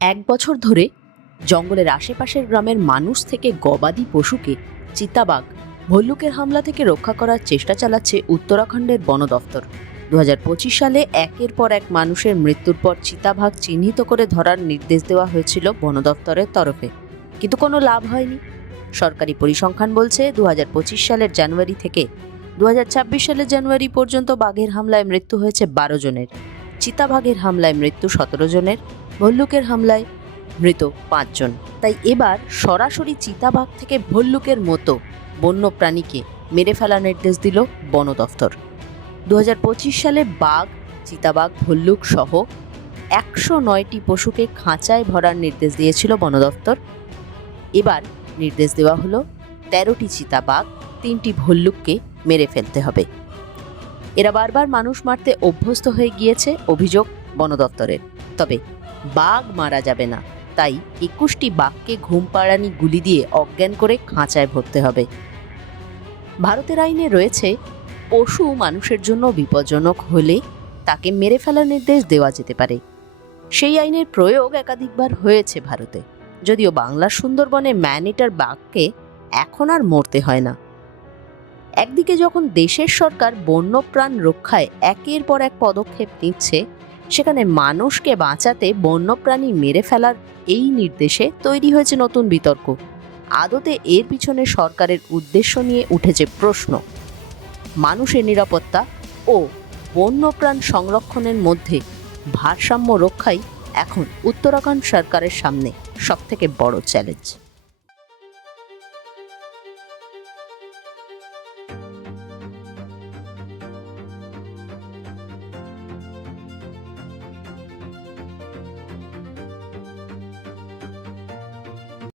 এক বছর ধরে জঙ্গলের আশেপাশের গ্রামের মানুষ থেকে গবাদি পশুকে চিতাবাঘ ভল্লুকের হামলা থেকে রক্ষা করার চেষ্টা চালাচ্ছে উত্তরাখণ্ডের বন দফতর। 2025 সালে একের পর এক মানুষের মৃত্যুর পর চিতাবাঘ চিহ্নিত করে ধরার নির্দেশ দেওয়া হয়েছিল বন দফতরের তরফে, কিন্তু কোনো লাভ হয়নি। সরকারি পরিসংখ্যান বলছে 2025 সালের জানুয়ারি থেকে 2026 সালের জানুয়ারি পর্যন্ত বাঘের হামলায় মৃত্যু হয়েছে 12 জনের, চিতাবাঘের হামলায় মৃত্যু 17 জনের, ভল্লুকের হামলায় মৃত 5 জন। তাই এবার সরাসরি চিতাবাঘ থেকে ভল্লুকের মতো বন্য প্রাণীকে মেরে ফেলার নির্দেশ দিল বন দফতর। 2025 সালে বাঘ, চিতাবাঘ, ভল্লুক সহ 109টি পশুকে খাঁচায় ভরার নির্দেশ দিয়েছিল বন দফতর। এবার নির্দেশ দেওয়া হলো 13টি চিতাবাঘ, 3টি ভল্লুককে মেরে ফেলতে হবে। এরা বারবার মানুষ মারতে অভ্যস্ত হয়ে গিয়েছে, অভিযোগ বন দফতরের। তবে বাঘ মারা যাবে না, তাই 21টি বাঘকে ঘুম পাড়ানি গুলি দিয়ে অজ্ঞান করে খাঁচায় ভরতে হবে। ভারতের আইনে রয়েছে, পশু মানুষের জন্য বিপজ্জনক হলে তাকে মেরে ফেলার নির্দেশ দেওয়া যেতে পারে। সেই আইনের প্রয়োগ একাধিকবার হয়েছে ভারতে, যদিও বাংলার সুন্দরবনে ম্যান ইটার বাঘকে এখন আর মরতে হয় না। একদিকে যখন দেশের সরকার বন্যপ্রাণ রক্ষায় একের পর এক পদক্ষেপ নিচ্ছে, সেখানে মানুষকে বাঁচাতে বন্যপ্রাণী মেরে ফেলার এই নির্দেশে তৈরি হয়েছে নতুন বিতর্ক। আদতে এর পিছনে সরকারের উদ্দেশ্য নিয়ে উঠেছে প্রশ্ন। মানুষের নিরাপত্তা ও বন্যপ্রাণ সংরক্ষণের মধ্যে ভারসাম্য রক্ষাই এখন উত্তরাখণ্ড সরকারের সামনে সবথেকে বড় চ্যালেঞ্জ।